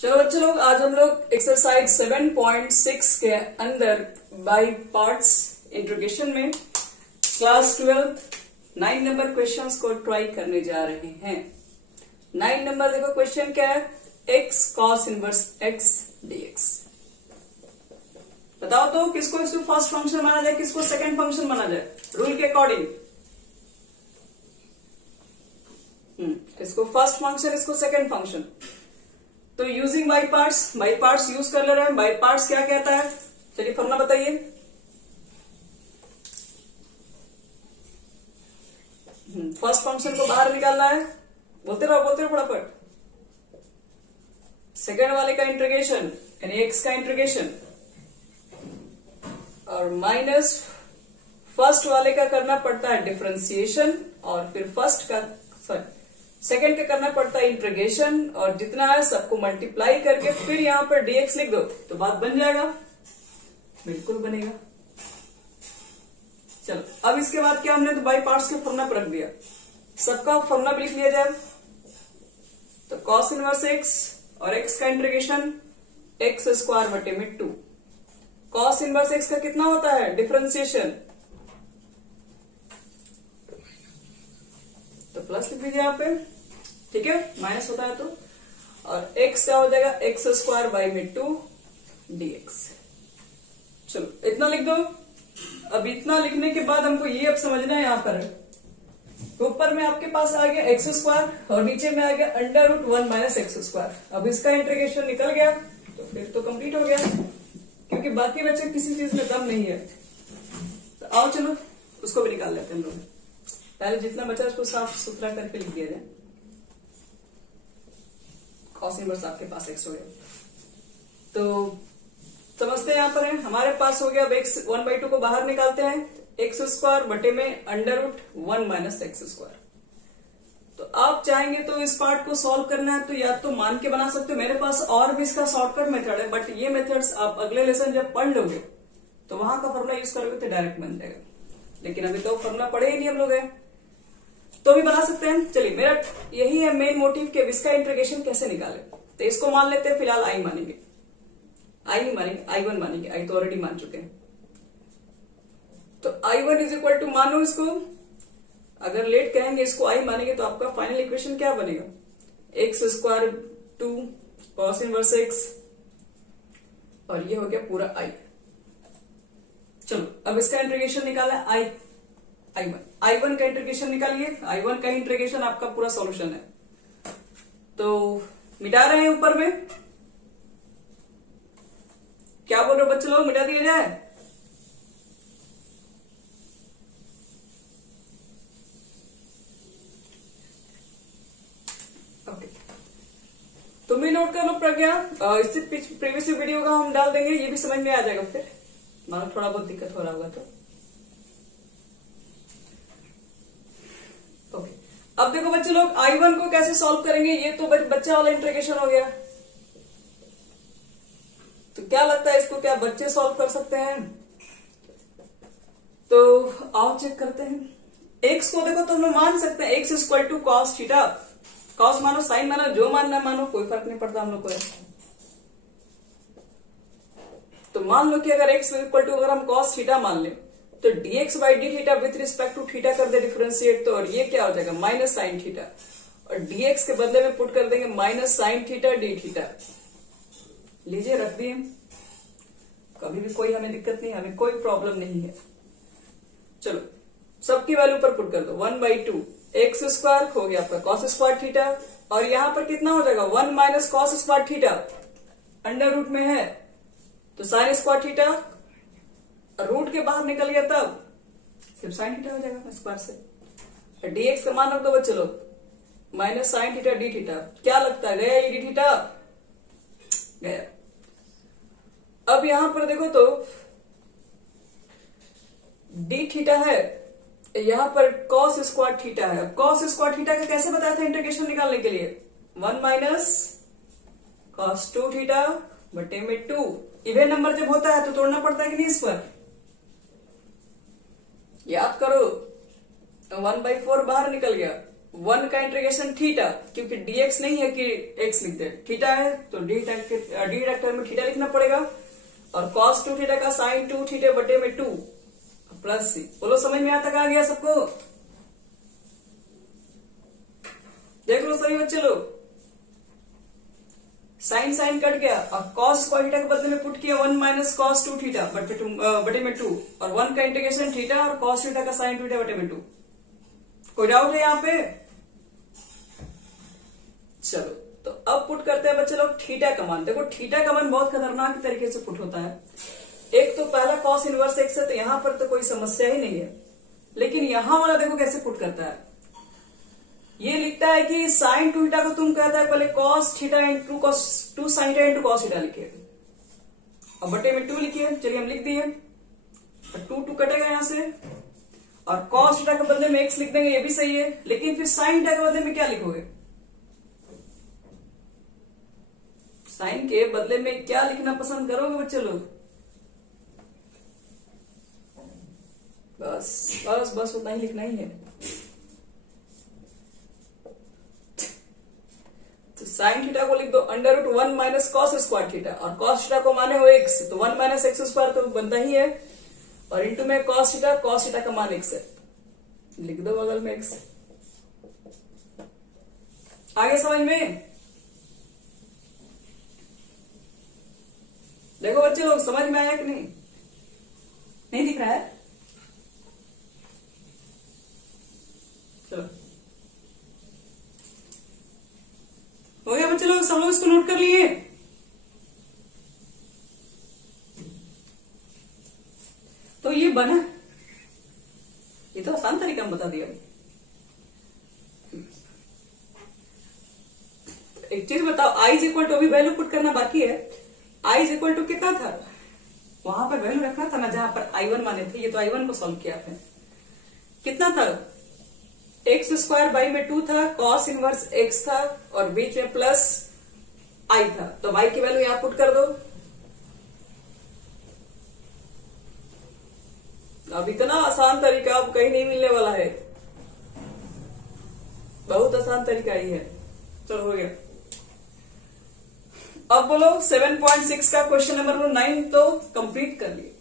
चलो बच्चे लोग, आज हम लोग एक्सरसाइज 7.6 के अंदर बाय पार्ट्स इंट्रोगेशन में क्लास 12 9 नंबर क्वेश्चंस को ट्राई करने जा रहे हैं। 9 नंबर देखो क्वेश्चन क्या है, x cos inverse x dx। बताओ तो किसको इसको फर्स्ट फंक्शन माना जाए, किसको सेकंड फंक्शन माना जाए रूल के अकॉर्डिंग। इसको फर्स्ट फंक्शन, इसको सेकंड फंक्शन। तो यूजिंग बाई पार्ट्स यूज कर ले रहे हैं। बाई पार्ट्स क्या कहता है, चलिए फॉर्मूला बताइए। फर्स्ट फंक्शन को बाहर निकालना है, बोलते रहो फटाफट। सेकंड वाले का इंटीग्रेशन यानी एक्स का इंटीग्रेशन और माइनस फर्स्ट वाले का करना पड़ता है डिफरेंशिएशन और फिर सेकंड का करना पड़ता है इंटीग्रेशन और जितना है सबको मल्टीप्लाई करके फिर यहां पर dx लिख दो तो बात बन जाएगा, बिल्कुल बनेगा। चलो अब इसके बाद क्या हमने तो बाई पार्ट्स के फॉर्मूला पर रख दिया, सबका फॉर्मूला भी लिख लिया जाए। तो cos इनवर्स x और x का इंटीग्रेशन x स्क्वायर बटे में 2। cos इनवर्स x का कितना होता है डिफरेंशिएशन, तो प्लस लिख दीजिए यहाँ पे, ठीक है, माइनस होता है तो, और x क्या हो जाएगा x स्क्वायर बाई में 2 dx। चलो इतना लिख दो। अब इतना लिखने के बाद हमको ये अब समझना है यहाँ पर तो ऊपर में आपके पास आ गया एक्स स्क्वायर और नीचे में आ गया under root 1 minus x square. अब इसका इंटीग्रेशन निकल गया तो फिर तो कंप्लीट हो गया, क्योंकि बाकी बच्चे किसी चीज में दम नहीं है। तो आओ चलो उसको भी निकाल लेते हैं हम लोग। पहले जितना बचा उसको साफ सुथरा करके लिख दिया जाए। cos इनवर्स आपके पास x हो गया, तो समझते हैं। यहां पर है हमारे पास हो गया, अब x 1/2 को बाहर निकालते हैं, एक्स स्क्वायर बटे में under root 1 minus x square. तो आप चाहेंगे तो इस पार्ट को सॉल्व करना है तो या तो मान के बना सकते हो, मेरे पास और भी इसका शॉर्टकट मेथड है, बट ये मेथड्स आप अगले लेसन जब पढ़ लोगे तो वहां का फॉर्मूला यूज करोगे तो डायरेक्ट बन जाएगा। लेकिन अभी तो फॉर्मूला पढ़े ही नहीं हम लोग है, तो भी बना सकते हैं। चलिए मेरा यही है मेन मोटिव कि इसका इंटीग्रेशन कैसे निकाले। तो इसको मान लेते हैं, फिलहाल आई मानेंगे, आई नहीं मानेंगे, i1 मानेंगे, आई तो ऑलरेडी मान चुके हैं। तो i1 इज इक्वल टू, मानो इसको अगर लेट कहेंगे इसको आई मानेंगे तो आपका फाइनल इक्वेशन क्या बनेगा, x square 2 cos inverse x और ये हो गया पूरा i। चलो अब इसका इंटीग्रेशन निकाला i1 का इंटीग्रेशन निकालिए। i1 का इंटीग्रेशन आपका पूरा सॉल्यूशन है, तो मिटा रहे हैं ऊपर में। क्या बोल रहे हो बच्चे लोग, मिटा दिया जाए? ओके, तुम भी नोट कर लो प्रज्ञा, इससे प्रीवियस वीडियो का हम डाल देंगे, ये भी समझ में आ जाएगा। फिर मानो थोड़ा बहुत दिक्कत हो रहा होगा तो ओके। अब देखो बच्चे लोग i1 को कैसे सॉल्व करेंगे, ये तो बच्चा वाला इंटीग्रेशन हो गया। तो क्या लगता है इसको क्या बच्चे सॉल्व कर सकते हैं? तो आओ चेक करते हैं। x को देखो तुम लोग मान सकते हैं, x equal to cos theta. Cos मानो, साइन मानो, जो मानना मानो, कोई फर्क नहीं पड़ता हम लोग को। तो मान लो कि अगर x इक्वल टू, अगर हम कॉस थीटा मान ले तो dx by d theta with respect to theta कर दे डिफरेंशिएट, तो और ये क्या हो जाएगा माइनस साइन थीटा, और dx के बदले में पुट कर देंगे minus sine theta d theta. लीजिए रख दिए, कभी भी कोई हमें दिक्कत नहीं, हमें कोई प्रॉब्लम नहीं है। चलो सबकी वैल्यू पर पुट कर दो, 1/2 एक्स स्क्वायर हो गया आपका कॉस स्क्वायर थीटा, और यहां पर कितना हो जाएगा 1 minus cos square theta, under root में है तो साइन स्क्वायर थीटा, रूट के बाहर निकल गया तब सिर्फ साइन थीटा हो जाएगा स्क्वायर से। dx का मान रख दो बच्चे लोग minus sine theta d theta. क्या लगता है गया ये डी थीटा? गया। अब यहां पर देखो तो डी थीटा है, यहां पर कॉस स्क्वायर थीटा है। कॉस स्क्वायर थीटा का कैसे बताया था इंटीग्रेशन निकालने के लिए, 1 माइनस कॉस 2 थीटा बटे में 2। इवन नंबर जब होता है तो तोड़ना पड़ता है कि नहीं इस पर, याद करो। 1/4 बाहर निकल गया, 1 का इंटीग्रेशन थीटा, क्योंकि dx नहीं है कि x लिख दे, थीटा है तो डी डायरेक्टर में थीटा लिखना पड़ेगा, और cos 2 थीटा का sin 2 थीटा बटे में 2 प्लस सी। बोलो समझ में आता कहा गया सबको? देख लो सभी बच्चे लोग, साइन साइन कट गया और cos स्क्वायर थीटा के बदले में पुट किया 1 माइनस cos 2 थीटा बटे में 2, और 1 का इंटीग्रेशन थीटा और cos थीटा का sin थीटा बटे में 2। कोई डाउट है यहाँ पे? चलो तो अब पुट करते हैं बच्चे लोग थीटा का मान। देखो थीटा का मान बहुत खतरनाक तरीके से पुट होता है। एक तो पहला cos इनवर्स x है, तो यहां पर तो कोई समस्या ही नहीं है, लेकिन यहां वाला देखो कैसे पुट करता है। ये लिखता है कि साइन 2 थीटा को तुम कहता है पहले cos theta into cos 2 sin theta into cos theta लिखिए, और बटे में 2 लिखिए। चलिए हम लिख दिए, 2 कटेगा यहां से, और cos थीटा के बदले में x लिख देंगे, ये भी सही है। लेकिन फिर sin थीटा के बदले में क्या लिखोगे? साइन के बदले में क्या लिखना पसंद करोगे बच्चे लोग? बस बस बस उतना ही लिखना ही है। तो साइन थीटा को लिख दो under root 1 minus cos square theta, और cos थीटा को माने हो x, तो 1 माइनस एक्स स्क्वायर तो बनता ही है, और इंटू में cos थीटा का मान x है, लिख दो बगल में x। आगे समझ में? देखो बच्चे लोग समझ में आया कि नहीं? नहीं दिख रहा है? चलो हो गया बच्चे लोग, सब लोग इसको नोट कर लिए? तो ये बना, ये तो आसान तरीका में बता दिया। एक चीज बताओ, i इज इक्वल टू, अभी वैल्यू पुट करना बाकी है। i इज इक्वल टू कितना था? वहां पर वैल्यू रखना था ना जहां पर i1 माने थे, ये तो i1 को सॉल्व किया आपने। कितना था? एक्स स्क्वायर बाई में 2 था, cos इनवर्स x था, और बीच में प्लस i था, तो y की वैल्यू यहां पुट कर दो। अब इतना आसान तरीका अब कहीं नहीं मिलने वाला है, बहुत आसान तरीका ही है। चलो हो गया। अब बोलो 7.6 का क्वेश्चन नंबर 9 तो कंप्लीट कर लिया।